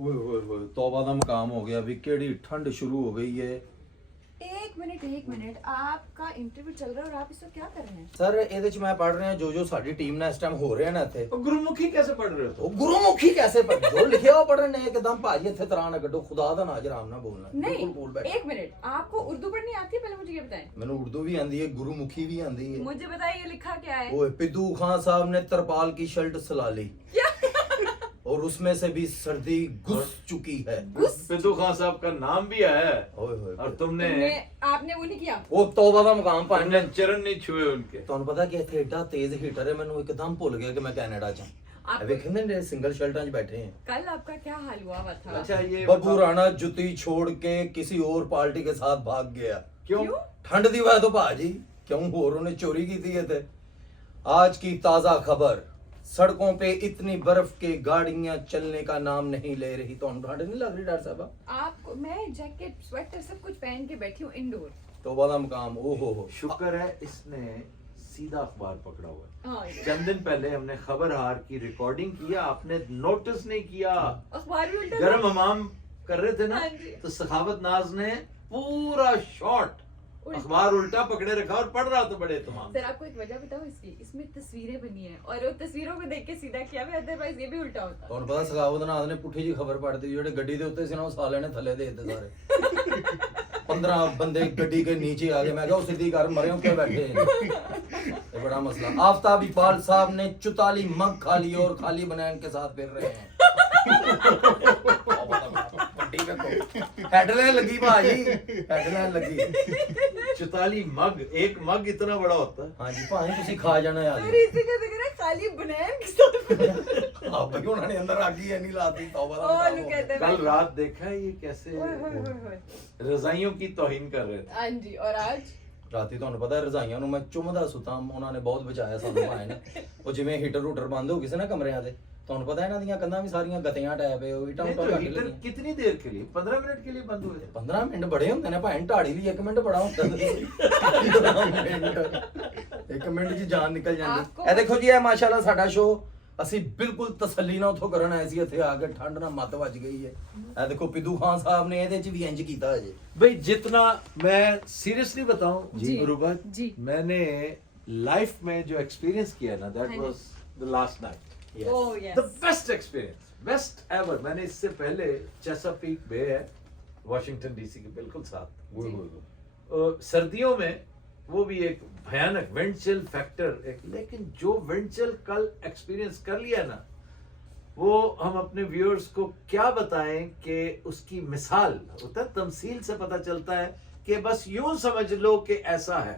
ओए ओए ओए तौबा दा मकाम हो गया भी केड़ी ठंड शुरू हो गई है। एक मिनट आपका इंटरव्यू चल रहा है और आप इस वक्त क्या कर रहे हैं? सर ਇਹਦੇ ਚ ਮੈਂ ਪੜ ਰਿਹਾ ਜੋ ਸਾਡੀ ਟੀਮ ਨਾਲ ਇਸ ਟਾਈਮ ਹੋ ਰਿਹਾ ਨਾ ਇੱਥੇ। और गुरुमुखी कैसे पढ़ रहे हो ਉਹ ਗੁਰਮੁਖੀ कैसे पढ़ जो लिखिया वो पढ़ने ने एकदम भाजी ਇੱਥੇ ਤਰਾਂ ਨਾ ਕੱਢੋ ਖੁਦਾ ਦਾ ਨਾਜ ਆਰਾਮ ਨਾਲ ਬੋਲਣਾ नहीं, ਕੋਲ ਬੈਠ। एक मिनट, आपको उर्दू पढ़नी आती है? पहले मुझे ये बताएं। ਮੈਨੂੰ ਉਰਦੂ ਵੀ ਆਂਦੀ ਹੈ ਗੁਰਮੁਖੀ ਵੀ ਆਂਦੀ ਹੈ। मुझे बताइए लिखा क्या है? ओए पिद्दू खान साहब ने तरपाल की शर्ट सिला ली और उसमें से भी सर्दी घुस चुकी है। पिद्दू खान साहब का नाम भी आया है ओए होए और तुमने आपने वो नहीं किया? ਉਹ ਤੌਬਾ ਦਾ ਮਕਾਮ तुमने ਪਾਣੇ चरण नहीं छुए उनके। ਤੁਹਾਨੂੰ ਪਤਾ ਕਿ ਇੱਥੇ ਏਡਾ ਤੇਜ਼ ਹੀਟਰ ਹੈ ਮੈਨੂੰ ਇੱਕਦਮ ਭੁੱਲ ਗਿਆ ਕਿ ਮੈਂ ਕੈਨੇਡਾ ਚ ਹਾਂ। आप ਵੇਖਦੇ ਨੇ ਸਿੰਗਲ ਸ਼ਰਟਾਂ 'ਚ बैठे हैं। कल आपका क्या हाल हुआ था? अच्छा ये बब्बू राणा जुती छोड़ के किसी और पार्टी के साथ भाग गया। क्यों? ठंड दी वजह तो भाजी क्यों होरों ने चोरी की थी ये थे। आज की ताजा खबर, सड़कों पे इतनी बर्फ के गाड़ियां चलने का नाम नहीं ले रही। तो ठंड नहीं लग रही डॉक्टर साहब? आपको मैं जैकेट स्वेटर सब कुछ पहन के बैठी हूँ इंडोर। तो वाला मकाम ओ हो शुक्र है इसने सीधा अखबार पकड़ा हुआ है। हाँ, चंद दिन पहले हमने खबर हार की रिकॉर्डिंग किया, आपने नोटिस नहीं किया। अखबार भी उल्टा गरम हमाम कर रहे थे ना, हाँ जी। तो सखावत नाज ने पूरा शॉट अखबार उल्टा पकड़े रखा और पढ़ रहा था बड़े तमाम। सर आपको एक वजह बताओ इसकी, इसमें तस्वीरें बनी है और वो तस्वीरों को देख के सीधा किया हुआ, अदरवाइज ये भी उल्टा होता। ਤੁਹਾਨੂੰ ਪਤਾ ਸਖਾਵਤ ਨਾਥ ਨੇ ਪੁੱਠੀ ਜੀ ਖਬਰ ਪੜਦੀ ਜਿਹੜੇ ਗੱਡੀ ਦੇ ਉੱਤੇ ਸੀ ਨਾ ਉਹ ਸਾਲੇ ਨੇ ਥੱਲੇ ਦੇ ਦਿੱਤੇ ਸਾਰੇ 15 बंदे गड्डी के नीचे आ गए। मैं कहा सीधी कर मरे हो क्या बैठे हैं। ये बड़ा मसला। आफ्ताब इकबाल साहब ने 44 मग खा लिए और खाली बनैन के साथ फिर रहे हैं। हेडलाइन लगी भाजी, हेडलाइन लगी। 44 मग, एक मग इतना बड़ा होता है। हाँ जी भाई तुसी खा जाना यार। फिर इसी का जिक्र है खाली बनैन के साथ। आप भी उन्होंने अंदर आगी है नहीं लाती तौबा दा और मकाम हो कहते गया। हैं कल रात देखा है ये कैसे ओए होए होए होए। रजाइयों की तौहीन कर रहे थे। हाँ जी, और आज ਰਾਤੀ ਤੁਹਾਨੂੰ ਪਤਾ ਹੈ ਰਜ਼ਾਈਆਂ ਨੂੰ ਮੈਂ ਚੁੰਮਦਾ ਸੁੱਤਾ, ਉਹਨਾਂ ਨੇ ਬਹੁਤ ਬਚਾਇਆ ਸਾਨੂੰ ਭਾਏ ਨੇ। ਉਹ ਜਿਵੇਂ ਹੀਟਰ ਹੂਟਰ ਬੰਦ ਹੋ ਗਏ ਸੀ ਨਾ ਕਮਰਿਆਂ ਦੇ, ਤੁਹਾਨੂੰ ਪਤਾ ਇਹਨਾਂ ਦੀਆਂ ਕੰਧਾਂ ਵੀ ਸਾਰੀਆਂ ਗਤੀਆਂ ਟੈਪ ਹੈ, ਉਹ ਇਟਾਂ नहीं ਉੱਟਾਂ तो ਘੱਟ हीटर ਲੱਗੀਆਂ। कितनी देर के लिए? 15 मिनट के लिए बंद हुए थे। 15 ਮਿੰਟ ਬੜੇ ਹੁੰਦੇ ਨੇ ਭਾਈ, ਢਾੜੀ ਲਈ 1 ਮਿੰਟ ਬੜਾ ਹੁੰਦਾ। 1 ਮਿੰਟ 'ਚ ਜਾਨ ਨਿਕਲ ਜਾਂਦੀ। ਇਹ ਦੇਖੋ ਜੀ ਇਹ ਮਾਸ਼ਾਅੱਲਾ ਸਾਡਾ ਸ਼ੋਅ ਅਸੀਂ ਬਿਲਕੁਲ ਤਸੱਲੀ ਨਾਲ ਉੱਥੋਂ ਕਰਨ ਆਏ ਸੀ, ਇੱਥੇ ਆ ਕੇ ਠੰਡ ਨਾਲ ਮੱਤ ਵੱਜ ਗਈ ਹੈ। ਇਹ ਦੇਖੋ ਪਿੱਦੂ ਖਾਨ ਸਾਹਿਬ ਨੇ ਇਹਦੇ 'ਚ ਵੀ ਇੰਜ ਕੀਤਾ ਹੈ ਜੀ। भाई जितना मैं सीरियसली बताऊं जी, गुरुबा जी। मैंने लाइफ में जो एक्सपीरियंस किया ना, दैट हाँ जी। Was the last night, oh yes, the best experience, best ever. मैंने इससे पहले चेसापीक बे है वॉशिंगटन डीसी के बिल्कुल साथ, सर्दियों में वो भी एक भयानक विंड चिल फैक्टर एक, लेकिन जो विंड चिल कल एक्सपीरियंस कर लिया ना, वो हम अपने व्यूअर्स को क्या बताएं कि उसकी मिसाल होता है, तमसील से पता चलता है कि बस यूं समझ लो कि ऐसा है।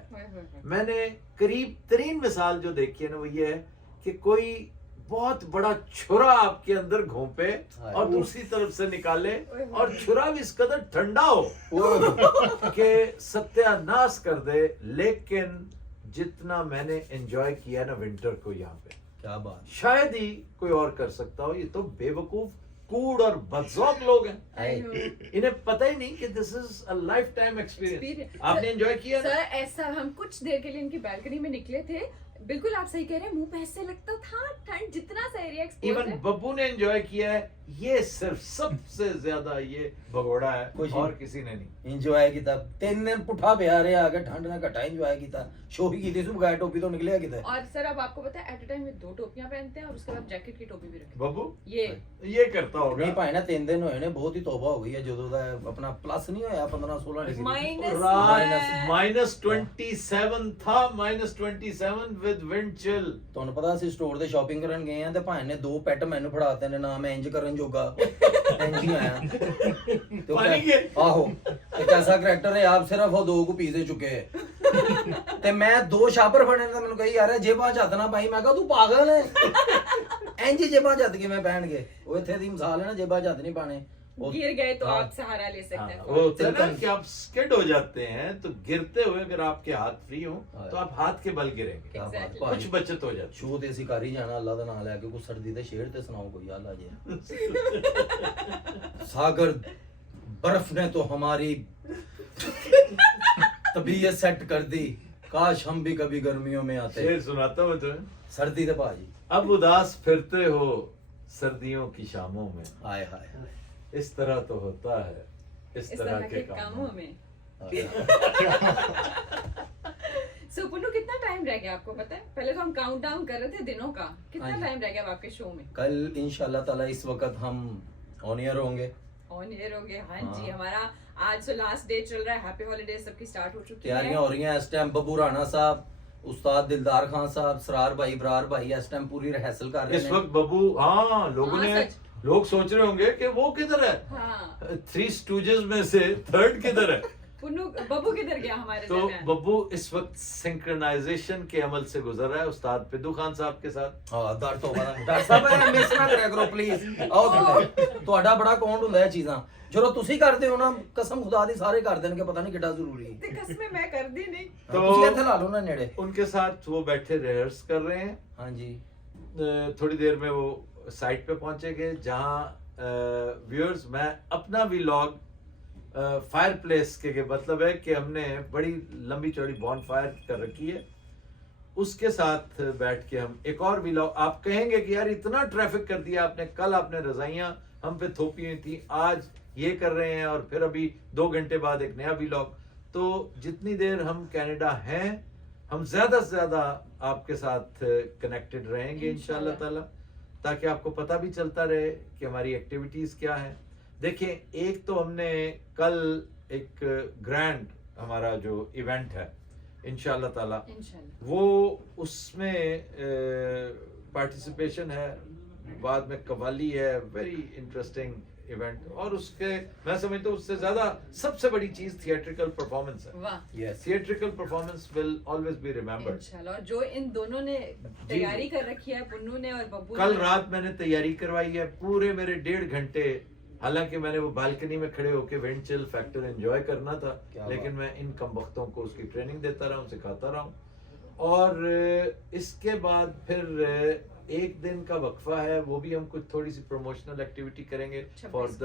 मैंने करीब तरीन मिसाल जो देखी है ना वो ये है कि कोई बहुत बड़ा छुरा आपके अंदर घोंपे और दूसरी तरफ से निकाले और छुरा भी इस कदर ठंडा हो कि सत्यानाश कर दे। लेकिन जितना मैंने एंजॉय किया ना विंटर को यहाँ पे, क्या बात। शायद ही कोई और कर सकता हो। ये तो बेवकूफ कूड़ और बदजौक लोग हैं, इन्हें पता ही नहीं कि this is a life time experience. आपने एंजॉय किया ना? सर ऐसा हम कुछ देर के लिए इनकी बालकनी में निकले थे, बिल्कुल आप सही कह रहे हैं, मुंह पे ऐसे लगता था ठंड, जितना सा एरिया एक्सपोज इवन है। बब्बू ने एंजॉय किया है। ये सिर्फ सबसे ज्यादा ये भगोड़ा है, खुशी। और किसी ने नहीं। ਇੰਜੋਏ ਕੀਤਾ 3 ਦਿਨ ਪੁੱਠਾ ਪਿਆ ਰਿਹਾ, ਆ ਕੇ ਠੰਡ ਨਾਲ ਘਟਾ ਇੰਜੋਏ ਕੀਤਾ। ਸ਼ੋਅ ਹੀ ਕੀਤੀ ਸੀ ਬਗੈਰ ਟੋਪੀ ਤੋਂ ਨਿਕਲਿਆ ਕਿਤੇ। और सर अब आपको पता है एट अ टाइम में 2 टोपियां पहनते हैं और उसके बाद जैकेट की टोपी भी रखते बब्बू ये ये करता होगा। ਨਹੀਂ ਭਾਈ ਨਾ 3 ਦਿਨ ਹੋਏ ਨੇ, ਬਹੁਤ ਹੀ ਤੋਬਾ ਹੋ ਗਈ ਹੈ ਜਦੋਂ ਦਾ ਆਪਣਾ ਪਲੱਸ ਨਹੀਂ ਹੋਇਆ 15-16 ਡਿਗਰੀ। माइनस -27 था, -27 विद विंड चिल। ਤੁਹਾਨੂੰ ਪਤਾ ਅਸੀਂ ਸਟੋਰ ਤੇ ਸ਼ਾਪਿੰਗ ਕਰਨ ਗਏ ਆ ਤੇ ਭਾਈ ਨੇ 2 ਪੈਟ ਮੈਨੂੰ ਫੜਾਤੇ ਨੇ, ਨਾ ਮੈਂ ਇੰਜ ਕਰਨ ਜੋਗਾ ਇੰਜ ਹੀ ਆਇਆ। ਤੇ ਉਹ ਪਾਣੀ ਕਹਿ- ਕੇ? ਆਹੋ ਇੱਕ ਐਸਾ ਕਰੈਕਟਰ ਹੈ ਆਪ ਸਿਰਫ ਉਹ 2 ਕੁ ਪੀਜ਼ੇ ਚੁੱਕੇ ਹੈ। ਤੇ ਮੈਂ 2 ਸ਼ਾਪਰ ਫੜੇ ਨੇ, ਮੈਨੂੰ ਕਹੀ ਯਾਰ ਜੇਬਾਂ ਚ ਹੱਥ ਨਾ ਪਾਈ। ਮੈਂ ਕਿਹਾ ਤੂੰ ਪਾਗਲ ਹੈ, ਇੰਜ ਜੇਬਾਂ ਚ ਹੱਥ ਕਿਵੇਂ ਪਹਿਨਗੇ। ਉਹ ਇੱਥੇ ਦੀ ਮਿਸਾਲ ਹੈ ਨਾ, ਜੇਬਾਂ ਚ ਹੱਥ ਨਹੀਂ ਪਾਣੇ। गिर गए तो हाँ। आप सहारा ले सकते हैं। वो होता है ना कि आप स्किड हो जाते हैं, तो गिरते हुए अगर आपके हाथ फ्री हो तो आप हाथ के बल गिरेंगे, ਕਿਆ ਬਾਤ Exactly। ਭਾਜੀ। कुछ बचत हो जाती ਸ਼ੋਅ ਤੇ ਅਸੀਂ ਕਰ ਹੀ ਜਾਣਾ, ਅੱਲਾ ਦਾ ਨਾਮ ਲੈ ਕੇ। ਕੋਈ ਸਰਦੀ ਦੇ ਸ਼ੇਰ ਤੇ ਸੁਣਾਓ ਕੋਈ ਹਾਲ ਆ ਜੇ। सागर बर्फ ने तो हमारी तबीयत सेट कर दी, काश हम भी कभी गर्मियों में है। आते। शेर सुनाता हूँ तुम्हें। सर्दी थे भाजी। अब उदास फिरते हो सर्दियों की शामों में, हाय हाय हाय। इस तरह तो होता है इस तरह के कामों में। सो पुन्नू कितना टाइम रह गया आपको पता है? पहले तो हम काउंट डाउन कर रहे थे दिनों का, कितना हाँ जी। टाइम रह गया अब आपके शो में? कल इंशाल्लाह ताला इस वक्त हम ऑन एयर होंगे। ऑन एयर हो गए, हाँ जी। हाँ। हमारा आज तो लास्ट डे चल रहा है, हैप्पी हॉलीडेज सबकी स्टार्ट हो चुकी है। तैयारियां हो रही हैं इस टाइम। बब्बू राणा साहब, उस्ताद दिलदार खान साहब, सरार भाई, बरार भाई इस टाइम पूरी रिहर्सल कर रहे इस हैं। वक्त बब्बू, हाँ लोगों हाँ, ने, सच। लोग सोच रहे होंगे कि वो किधर है, हाँ, थ्री स्टूजेस में से थर्ड किधर है। पुन्नू बब्बू किधर गया हमारे तो दरमियान? बब्बू इस वक्त सिंक्रोनाइजेशन के अमल से गुजर रहा है उस्ताद पिद्दू खान साहब के साथ। ਹਾਂ ਦਰ ਤੋਂ ਬਾਅਦ ਡਾਕਟਰ ਸਾਹਿਬ ਮਿਸ ਨਾ ਕਰਿਆ ਕਰੋ ਪਲੀਜ਼। ਆਓ ਥੱਲੇ। ਤੁਹਾਡਾ ਬੜਾ ਕੌਂਡ ਹੁੰਦਾ ਇਹ ਚੀਜ਼ਾਂ। ਜਦੋਂ ਤੁਸੀਂ ਕਰਦੇ ਹੋ ਨਾ, ਕਸਮ ਖੁਦਾ ਦੀ ਸਾਰੇ ਕਰ ਦੇਣਗੇ, ਪਤਾ ਨਹੀਂ ਕਿੱਡਾ ਜ਼ਰੂਰੀ ਹੈ। ਤੇ ਕਸਮੇ ਮੈਂ ਕਰਦੀ ਨਹੀਂ। ਤੁਸੀਂ ਇੱਥੇ ਲਾ ਲਓ ਨਾ ਨੇੜੇ। उनके साथ वो बैठे रिहर्स कर रहे हैं। ਹਾਂਜੀ। थोड़ी देर में वो साइट पे पहुंचेंगे जहां व्यूअर्स मैं अपना व्लॉग फायर प्लेस के मतलब है कि हमने बड़ी लंबी चौड़ी बॉन फायर कर रखी है, उसके साथ बैठ के हम एक और व्लॉग, आप कहेंगे कि यार इतना ट्रैफिक कर दिया आपने, कल आपने रजाइयां हम पे थोपी हुई थी, आज ये कर रहे हैं और फिर अभी 2 घंटे बाद एक नया व्लॉग। तो जितनी देर हम कनाडा हैं हम ज्यादा से ज्यादा आपके साथ कनेक्टेड रहेंगे इंशाल्लाह ताला, ताकि आपको पता भी चलता रहे कि हमारी एक्टिविटीज क्या है। देखिए, एक तो हमने कल एक ग्रैंड हमारा जो इवेंट है इंशाल्लाह ताला, इंशाल्लाह। वो उसमें पार्टिसिपेशन है, बाद में कवाली है, वेरी इंटरेस्टिंग इवेंट, और उसके मैं समझता हूँ उससे ज्यादा सबसे बड़ी चीज थिएट्रिकल परफॉर्मेंस है। वाह, yes. Theatrical performance will always be remembered. इंशाल्लाह। और जो इन दोनों ने तैयारी कर रखी है, पुन्नू ने और बब्बू कल ने, रात मैंने तैयारी करवाई है, पूरे मेरे 1.5 घंटे, हालांकि मैंने वो बालकनी में खड़े होकर विंड चिल फैक्टर एंजॉय करना था, क्या लेकिन बात। मैं इन कम वक्तों को उसकी ट्रेनिंग देता रहा हूँ, सिखाता रहा हूँ। और इसके बाद फिर एक दिन का वक्फा है, वो भी हम कुछ थोड़ी सी प्रमोशनल एक्टिविटी करेंगे 26 फॉर द,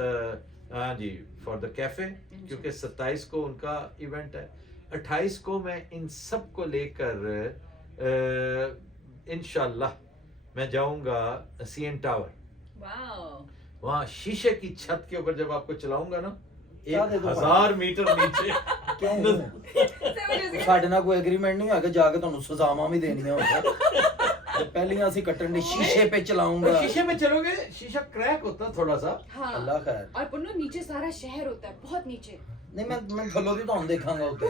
हाँ जी, फॉर द कैफे, क्योंकि 27 को उनका इवेंट है। 28 को मैं इन सब को लेकर इंशाल्लाह मैं जाऊंगा CN टावर। वाओ, वहाँ शीशे की छत के ऊपर जब आपको चलाऊंगा ना, क्या दे दो 1000 मीटर नीचे ਕਿਉਂ ਸਾਡੇ ਨਾਲ ਕੋਈ ਐਗਰੀਮੈਂਟ ਨਹੀਂ ਹੋਇਆ ਕਿ ਜਾ ਕੇ ਤੁਹਾਨੂੰ ਸਜ਼ਾਵਾਂ ਵੀ ਦੇਣੀਆਂ ਹੋਣ? ਪਹਿਲੀਆਂ ਅਸੀਂ ਕੱਟਣ ਦੀ ਸ਼ੀਸ਼ੇ पे चलाऊंगा। शीशे में चलोगे, शीशा क्रैक होता थोड़ा सा। हाँ। अल्लाह खैर। और पुन्नू नीचे सारा शहर होता है, बहुत नीचे। ਨਹੀਂ ਮੈਂ ਥੱਲੋਂ ਦੀ ਤੁਹਾਨੂੰ ਦੇਖਾਂਗਾ ਉੱਤੇ।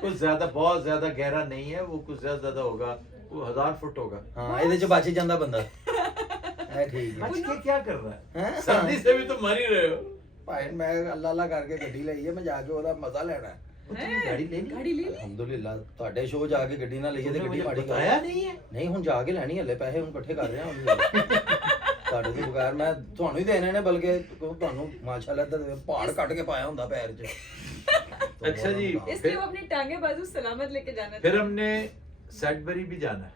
कुछ ज्यादा, बहुत ज्यादा गहरा नहीं है वो, कुछ ज्यादा होगा, वो 1000 फुट होगा। ਹਾਂ ਇਹਦੇ ਚ ਬਚ ਜਾਂਦਾ ਬੰਦਾ। ਇਹ ਠੀਕ ਹੈ। बच के क्या करना है, हैं? सर्दी से भी तो मर ही रहे हो। ਭਾਈ ਮੈਂ ਅੱਲਾ ਅੱਲਾ ਕਰਕੇ ਗੱਡੀ ਲਈ ਹੈ, ਮੈਂ ਜਾ ਕੇ ਉਹਦਾ ਮਜ਼ਾ ਲੈਣਾ ਹੈ। तुमने गाड़ी ले ली? गाड़ी ले ली। ਅਲਹਮਦੁਲਿਲਾ ਤੁਹਾਡੇ ਸ਼ੋਅ ਜਾ ਕੇ ਗੱਡੀ ਨਾ ਲਈਏ ਤੇ तुमने ਗੱਡੀ मुझे ਮਾੜੀ बताया नहीं है। ਨਹੀਂ ਹੁਣ ਜਾ ਕੇ ਲੈਣੀ ਹੱਲੇ, ਪੈਸੇ ਹੁਣ ਇਕੱਠੇ ਕਰ ਰਿਹਾ ਹੁਣ ਤੁਹਾਡੇ ਤੋਂ ਬਗੈਰ ਮੈਂ ਤੁਹਾਨੂੰ ਹੀ ਦੇਣੇ ਨੇ, ਬਲਕਿ ਤੁਹਾਨੂੰ ਮਾਸ਼ਾਅੱਲਾ ਇੱਧਰ ਪਹਾੜ ਕੱਟ ਕੇ ਪਾਇਆ ਹੁੰਦਾ ਪੈਰ 'ਚ। अच्छा जी, इसलिए वो अपनी टांगे बाजू सलामत लेके जाना फिर था। हमने सैडबरी भी जाना है।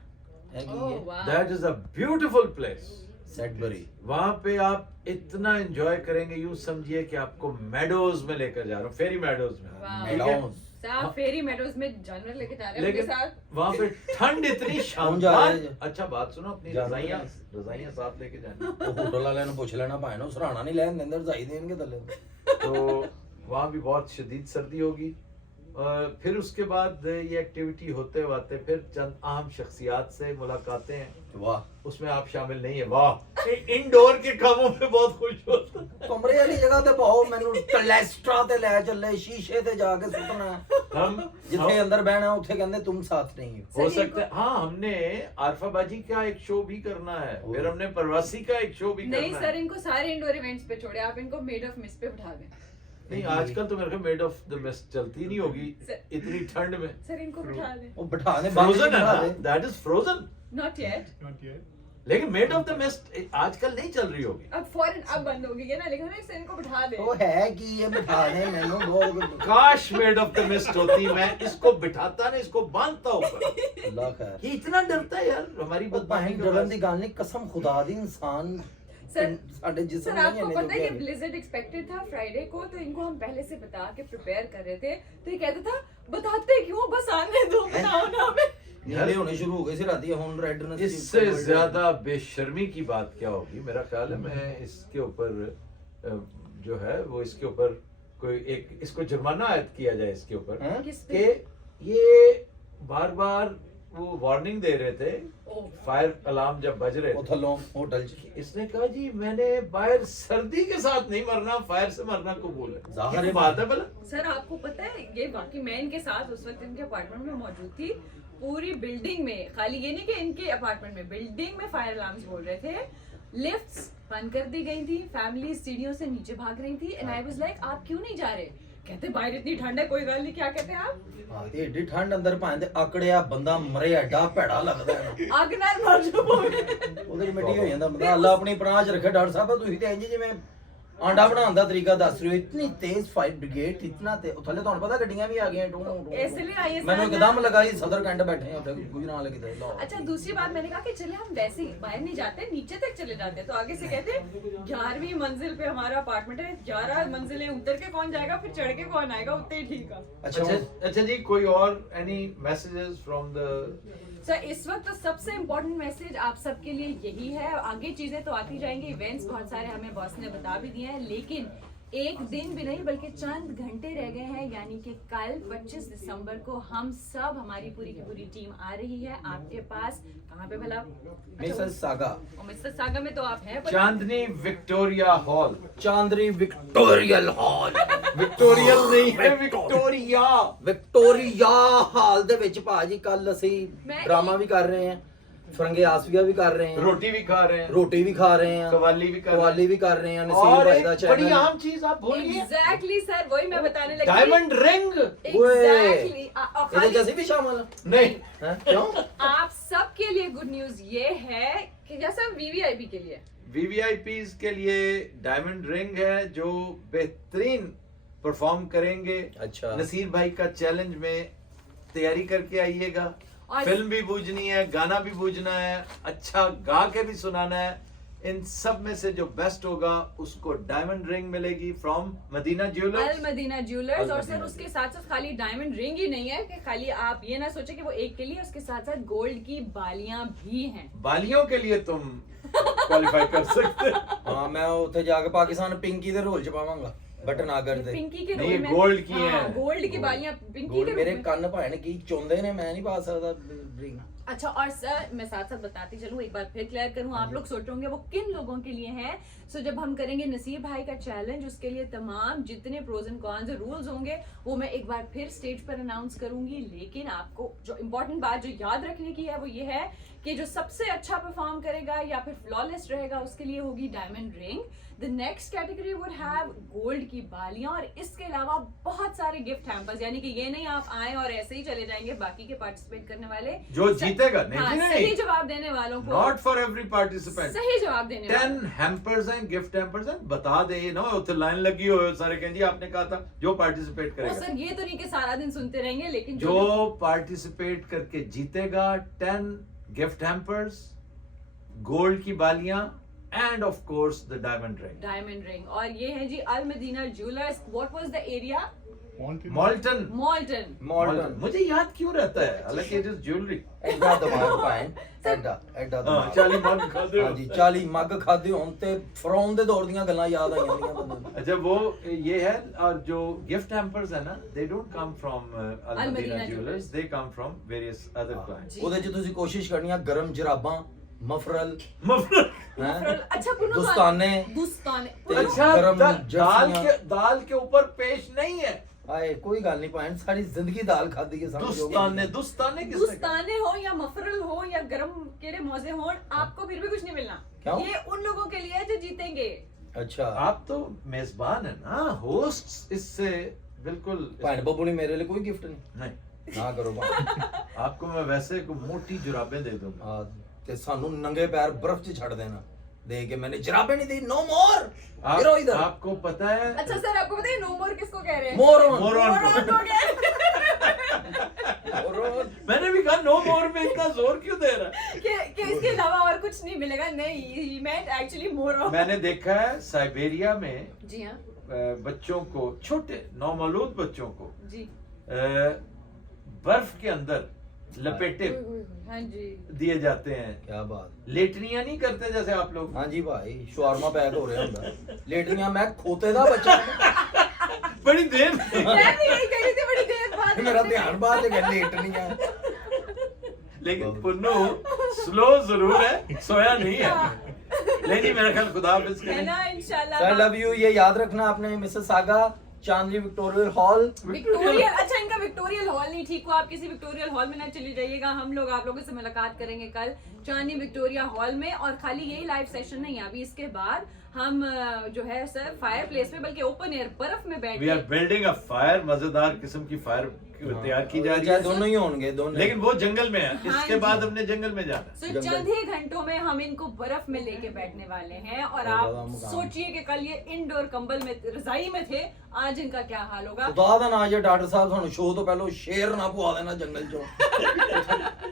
ਹੈਗੀ ओह, ਹੈ वाह। That is a beautiful place. ਸੈਟਬਰੀ। वहां पे आप इतना एंजॉय करेंगे, यूं समझिए कि आपको मेडोज में लेकर जा रहा हूँ, फेरी मेडोज में। वाह। ठीक है? साफ फेरी मेडोज में जानवर लेके जा रहे हैं उनके लेकिन साथ। वहां पे ठंड इतनी जा शानदार। रहे हैं। अच्छा बात सुनो, अपनी जानवर रजाइयां हैं। रजाइयां साथ लेके जानी। ਉਹ ਹੋਟਲ ਵਾਲਿਆਂ ਨੂੰ ਪੁੱਛ ਲੈਣਾ ਭਾਵੇਂ ਨੂੰ ਸਰਾਣਾ ਨਹੀਂ ਲੈਣ ਦਿੰਦੇ, ਰਜ਼ਾਈ ਦੇਣਗੇ ਥੱਲੇ। तो वहां भी बहुत शदीद सर्दी होगी। फिर उसके बाद ये एक्टिविटी होते होते फिर चंद अहम शख्सियात से मुलाकातें हैं, ਵਾਹ, उसमें आप शामिल नहीं है। वाह, इंडोर के कामों में बहुत खुश होता है। ਕਮਰੇ ਵਾਲੀ ਜਗ੍ਹਾ ਤੇ ਪਾਓ ਮੈਨੂੰ, ਕਲੈਸਟਰਾ ਤੇ ਲੈ ਚੱਲੇ, ਸ਼ੀਸ਼ੇ ਤੇ ਜਾ ਕੇ ਸੁੱਟਣਾ। हम ਜਿੱਥੇ ਅੰਦਰ ਬਹਿਣਾ ਉੱਥੇ ਕਹਿੰਦੇ तुम साथ नहीं हो। हो सकता है, हाँ, हमने आरफाबाजी का एक शो भी करना है, फिर हमने प्रवासी का एक शो भी नहीं करना सर, है। इनको सारे इंडोर इवेंट्स पे छोड़े, आप इनको मेड ऑफ मिस पे बिठा दें। नहीं, आजकल तो मेरे को मेड ऑफ द मिस्ट चलती नहीं होगी इतनी ठंड में। सर इनको बिठा दें। ਉਹ ਬਿਠਾ ਦੇ ਬਾਹਰ फ्रोजन है बिठा ना, दे। That is frozen. Not yet. Not yet. लेकिन मेड ऑफ द मिस्ट आजकल नहीं चल रही होगी। अब फॉरेन अब बंद हो गई है ना, लेकिन सर इनको बिठा दें। ਉਹ ਹੈ ਕੀ ਇਹ ਬਿਠਾ ਦੇ ਮੈਨੂੰ ਬਹੁਤ। काश मेड ऑफ द मिस्ट होती, मैं इसको बिठाता ना, इसको बांधता ऊपर। ਅੱਲਾ ਖੈਰ। ये इतना डरता है यार हमारी ਉਹ ਭਾਵੇਂ बदमाशी ਡਰਨ ਦੀ ਗੱਲ ਨਹੀਂ, ਕਸਮ ਖੁਦਾ ਦੀ ਇਨਸਾਨ सर ਸਾਡੇ जिस्म सर नहीं आपको है पता है कि जो ब्लिजर्ड एक्सपेक्टेड था फ्राइडे को, तो इनको हम पहले से बता के प्रिपेयर कर रहे थे, तो ये कहता था बताते क्यों, बस आने दो, बताओ ना हमें। नीले होने शुरू हो गए से राती ਹੁਣ रेडनेस। इससे ज्यादा बेशर्मी की बात क्या होगी। मेरा ख्याल है मैं इसके ऊपर जो है वो इसके ऊपर कोई एक इसको जुर्माना आयद किया जाए इसके ऊपर हैं? किस कि पे? ये बार बार वो वार्निंग दे रहे थे ओह, फायर अलार्म जब बज रहे ਉਹ थे ਥੱਲੋਂ ਹੋਟਲ 'ਚ इसने कहा जी मैंने बाहर सर्दी के साथ नहीं मरना फायर से मरना कबूल है जाहिर ये है। बात है भला सर आपको पता है ये बाकी मैं इनके साथ उस वक्त इनके अपार्टमेंट में मौजूद थी। पूरी बिल्डिंग में, खाली ये नहीं कि इनके अपार्टमेंट में, बिल्डिंग में फायर अलार्म्स बोल रहे थे। लिफ्ट्स बंद कर दी गई थी, फैमिली सीढ़ियों से नीचे भाग रही थी। एंड आई वाज लाइक आप क्यों नहीं जा रहे? कहते बाहर इतनी ठंड है, कोई गल नहीं। क्या कहते हैं आप? ਹਾਂ ਤੇ ਏਡੀ ਠੰਡ ਅੰਦਰ ਭਾਂਦੇ ਆਕੜਿਆ ਬੰਦਾ ਮਰੇ ਐਡਾ ਭੈੜਾ ਲੱਗਦਾ ਹੈ ਨਾ। आग नाल मर जाओ। ਉਹਦੇ 'ਚ ਮਿੱਟੀ ਹੋ ਜਾਂਦਾ ਬੰਦਾ। ਅੱਲਾ ਆਪਣੀ ਪਨਾਹ 'ਚ ਰੱਖੇ ਡਾਕਟਰ ਸਾਹਿਬ ਤੁਸੀਂ ਤੇ ਇੰਜ ਜਿਵੇਂ ਆਂਡਾ ਬਣਾਉਣ ਦਾ ਤਰੀਕਾ ਦੱਸ ਰਹੇ ਹੋ। ਇਤਨੀ ਤੇਜ਼ ਫਾਇਰ ਬ੍ਰਿਗੇਡ ਇਤਨਾ ਤੇ ਉਹ ਥੱਲੇ ਤੁਹਾਨੂੰ ਪਤਾ ਗੱਡੀਆਂ ਵੀ ਆ ਗਈਆਂ ਟੂ ਟੂ इसलिए आई ਮੈਨੂੰ ਇੱਕਦਮ ਲੱਗਾ ਜੀ ਸਦਰ ਕੰਡ ਬੈਠੇ ਆ ਉੱਥੇ ਗੁਜਰਾਂ ਵਾਲੇ ਕਿਤੇ ਲਾਹੌਰ। अच्छा दूसरी बात मैंने कहा कि चले हम वैसे ही बाहर नहीं जाते, नीचे तक चले जाते। तो आगे से कहते 11वीं मंजिल पे हमारा अपार्टमेंट है, 11 मंजिलें उतर के कौन जाएगा, फिर चढ़ के कौन आएगा, उतने ही ठीक है। ਅੱਛਾ अच्छा जी कोई और any messages from the sir इस वक्त तो सबसे इम्पोर्टेंट मैसेज आप सबके लिए यही है। आगे चीजें तो आती जाएंगी, इवेंट्स बहुत सारे हमें बॉस ने बता भी दिए हैं, लेकिन एक दिन भी नहीं बल्कि चंद घंटे रह गए हैं। यानी कि कल 25 दिसंबर को हम सब, हमारी पूरी की पूरी टीम आ रही है आपके पास। कहाँ पे भला? ਮਿਸਸ ਸਾਗਾ मिस्टर सागर में तो आप हैं, पर चांदनी विक्टोरिया हॉल ਚਾਂਦਰੀ ਵਿਕਟੋਰੀਅਲ ਹਾਲ विक्टोरियल नहीं है विक्टोरिया ਵਿਕਟੋਰੀਆ ਹਾਲ ਦੇ ਵਿੱਚ ਭਾਜੀ ਕੱਲ ਅਸੀਂ ਮੈਂ ਡਰਾਮਾ ਵੀ ਕਰ ਰਹੇ ਹਾਂ, ਫਰੰਗੇ ਆਸਵੀਆ ਵੀ ਕਰ ਰਹੇ ਹਾਂ, रोटी भी खा रहे हैं ਰੋਟੀ ਵੀ ਖਾ ਰਹੇ ਹਾਂ, कवाली भी कर रहे ਕਵਾਲੀ हैं ਵੀ ਕਰ ਰਹੇ ਹਾਂ। ਨਸੀਰ और ਭਾਈ ਦਾ एक बड़ी ਚੈਨਲ आम चीज आप बोलिए एग्जैक्टली सर वही मैं बताने लगी। डायमंड रिंग एग्जैक्टली ਇਹਦੇ 'ਚ ਅਸੀਂ ਵੀ ਸ਼ਾਮਲ ਹਾਂ नहीं ਹੈਂ? ਕਿਉਂ आप सबके लिए गुड न्यूज ये है कि जैसा वीवीआईपी के लिए वीवीआईपीज के लिए डायमंड रिंग है जो बेहतरीन परफॉर्म करेंगे। अच्छा नसीर भाई का चैलेंज में तैयारी करके आइएगा। और फिल्म भी बूझनी है, गाना भी बूझना है, अच्छा गा के भी सुनाना है। इन सब में से जो बेस्ट होगा उसको डायमंड रिंग मिलेगी from Madina Al jewellers. Madina jewellers. Al और सर मदीना उसके साथ साथ खाली डायमंड रिंग ही नहीं है कि खाली आप ये ना सोचे कि वो एक के लिए, उसके साथ साथ गोल्ड की बालियां भी हैं। बालियों के लिए तुम क्वालिफाई कर सकते हो। ਹਾਂ ਮੈਂ ਉੱਥੇ ਜਾ ਕੇ ਪਾਕਿस्तान ਪਿੰਕੀ ਦੇ ਰੋਲ 'ਚ ਪਾਵਾਂਗਾ ਬਟਨ ਆਗਰ ਦੇ पिंकी के नहीं, रोल में गोल्ड की हाँ, हैं। गोल्ड की बालियां पिंकी ਗੋਲ के ਮੇਰੇ रोल में। ਕੰਨ ਭਾਣ ਕੀ ਚੁੰਦੇ ਨੇ ਮੈਂ ਨਹੀਂ ਪਾ ਸਕਦਾ ਰਿੰਗ। अच्छा और सर मैं साथ साथ बताती चलूं, एक बार फिर क्लियर करूं, आप लोग सोच रहे होंगे वो किन लोगों के लिए है। सो जब हम करेंगे नसीर भाई का चैलेंज, उसके लिए तमाम जितने प्रोज एंड कॉन्स रूल्स होंगे वो मैं एक बार फिर स्टेज पर अनाउंस करूंगी। लेकिन आपको जो इम्पोर्टेंट बात जो याद रखने की है वो ये है कि जो सबसे अच्छा परफॉर्म करेगा या फिर फ्लॉलेस रहेगा उसके लिए होगी diamond ring. The next category would have gold की बालियां और इसके अलावा बहुत सारे गिफ्ट हैम्पर्स। यानी कि ये नहीं आप आए और ऐसे ही चले जाएंगे, बाकी के पार्टिसिपेट करने वाले जो जीतेगा नहीं हाँ, नहीं, सही नहीं। जवाब देने वालों को नॉट फॉर एवरी पार्टिसिपेंट। सही जवाब देने 10 वालों हैम्पर्स हैं, गिफ्ट हैम्पर्स हैं, बता दे ना उत्थे लाइन लगी हो सारे कहें जी आपने कहा था जो पार्टिसिपेट वो करेगा। सर ये तो नहीं कि सारा दिन सुनते रहेंगे, लेकिन जो पार्टिसिपेट करके जीतेगा 10 गिफ्ट हैम्पर्स, गोल्ड की बालियां and of course the diamond ring. Diamond ring. और ये है जी Al Madina jewellers. What was the area? Malton. Malton. Modern मुझे याद क्यों रहता है हालांकि इट इज ज्वेलरी। ਐਡਾ ਦਿਮਾਗ ਭਾਣ ਐਡਾ ਐਡਾ ਦਿਮਾਗ। 40 मग खाते हो। ਹਾਂਜੀ 40 ਮੱਗ ਖਾਦੇ ਹੋਣ ਤੇ ਫਰੌਨ ਦੇ ਦੌਰ ਦੀਆਂ ਗੱਲਾਂ ਯਾਦ ਆ ਜਾਂਦੀਆਂ ਬੰਦੇ ਨੂੰ। अच्छा वो ये है और जो गिफ्ट हैम्पर्स है ना they don't come from Al Al Madina Madina Jewelers. Jewellers, they come from various other clients. ਉਹਦੇ 'ਚ ਤੁਸੀਂ ਕੋਸ਼ਿਸ਼ ਕਰਨੀ ਆ ਗਰਮ ਜਰਾਬਾਂ, ਮਫਰਲ मफरल। हैं? अच्छा पुन्नू दुस्ताने। दुस्ताने ते- अच्छा गरम दाल जर्सियां। के ऊपर पेश नहीं है। ਆਏ ਕੋਈ ਗੱਲ ਨਹੀਂ ਭਾਣ ਸਾਰੀ ਜ਼ਿੰਦਗੀ ਦਾਲ ਖਾਦੀ ਹੈ ਸਾਨੂੰ ਜੋ दुस्ताने दुस्ताने किसने कहा? दुस्ताने हो या मफरल हो या गरम केड़े मौजे हो, आपको फिर भी कुछ नहीं मिलना। क्यों? ये उन लोगों के लिए है जो जीतेंगे। ਅੱਛਾ आप तो मेजबान है ना, होस्ट इससे बिल्कुल ਭਾਣ ਬੱਬੂ ਨੇ ਮੇਰੇ ਲਈ ਕੋਈ ਗਿਫਟ ਨਹੀਂ नहीं। ਨਾ ਕਰੋ ਭਾਣ। आपको मैं वैसे को मोटी जुराबें दे दूंगा। ਆ ਤੇ ਸਾਨੂੰ ਨੰਗੇ ਪੈਰ ਬਰਫ਼ 'ਚ ਛੱਡ ਦੇਣਾ ਦੇ ਕੇ ਮੈंने ਜਰਾਬੇ ਨਹੀਂ दी नो मोर गिरो इधर आपको पता है अच्छा सर आपको पता है नो मोर किसको कह रहे हैं? मोरन मोरन को। मोरन को कह मोरन मैंने भी कहा नो मोर में इतना जोर क्यों दे रहा है? कि इसके अलावा और कुछ नहीं मिलेगा। नहीं, he meant actually मोरन। मैंने देखा है साइबेरिया में जी हाँ बच्चों को, छोटे नौमौलूद बच्चों को जी। बर्फ के अंदर लपेटे हाँ जी दिए जाते हैं। क्या बात। लेटनियां नहीं करते जैसे आप लोग? हाँ जी भाई, शवारमा पैक हो रहा ਹੁੰਦਾ लेटनियां मैं खोते दा बच्चा बड़ी देर मैं भी यही कह रही थी बड़ी देर बाद मेरा ध्यान बात है लेटनियां। लेकिन पुन्नू स्लो जरूर है, सोया नहीं है। लेकिन मेरा ख्याल खुदा हाफिज है करें। ना इंशाल्लाह। आई लव यू, ये याद रखना आपने। मिसेस सागा, चांदनी विक्टोरियल हॉल। विक्टोरियल, अच्छा इनका विक्टोरियल हॉल नहीं ठीक हो, आप किसी विक्टोरियल हॉल में ना चली जाइएगा। हम लोग आप लोगों से मुलाकात करेंगे कल चांदनी विक्टोरिया हॉल में। और खाली यही लाइव सेशन नहीं, अभी इसके बाद हम जो है सर फायर प्लेस में, बल्कि ओपन एयर बर्फ में बैठ we are building a fire, मजेदार किस्म की फायर तैयार की जा रही है। दोनों ही होंगे, दोनों। लेकिन वो जंगल में है, हाँ इसके जी। बाद हमने जंगल में जाना है। सो जंगल। चंद ही घंटों में हम इनको बर्फ में लेके बैठने वाले हैं। और बहुत बड़ा आप मुकाम। सोचिए कि कल ये इंडोर कंबल में रजाई में थे, आज इनका क्या हाल होगा। खुदा दा ना जे डॉक्टर साहब ਤੁਹਾਨੂੰ ਸ਼ੋਅ ਤੋਂ ਪਹਿਲਾਂ ਸ਼ੇਰ ਨਾ ਪਵਾ ਦੇਣਾ ਜੰਗਲ ਚੋਂ।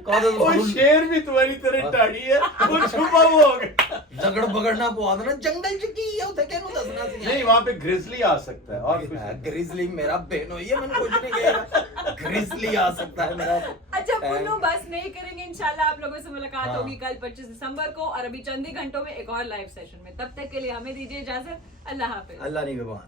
ਕਾਹਦੇ वो ਤੋਂ शेर भी तुम्हारी तरह टाड़ी है, वो छुपा हुआ होगा। झगड़ बगड़ ना पवा देना। जंगल च की है, ਉੱਥੇ ਕਿਹਨੂੰ ਦੱਸਣਾ ਸੀ? नहीं, वहाँ पे ग्रिजली आ सकता है और कुछ नहीं। ग्रिजली मेरा बहनोई है, मैंने कुछ नहीं कहा। ग्रिजली आ सकता है मेरा। अच्छा पुन्नू बस नहीं करेंगे, इंशाल्लाह आप लोगों से मुलाकात हाँ। होगी कल 25 दिसंबर को। और अभी चंद ही घंटों में एक और लाइव सेशन में। तब तक के लिए हमें दीजिए इजाजत। अल्लाह हाफिज। अल्लाह नहीं बेमान।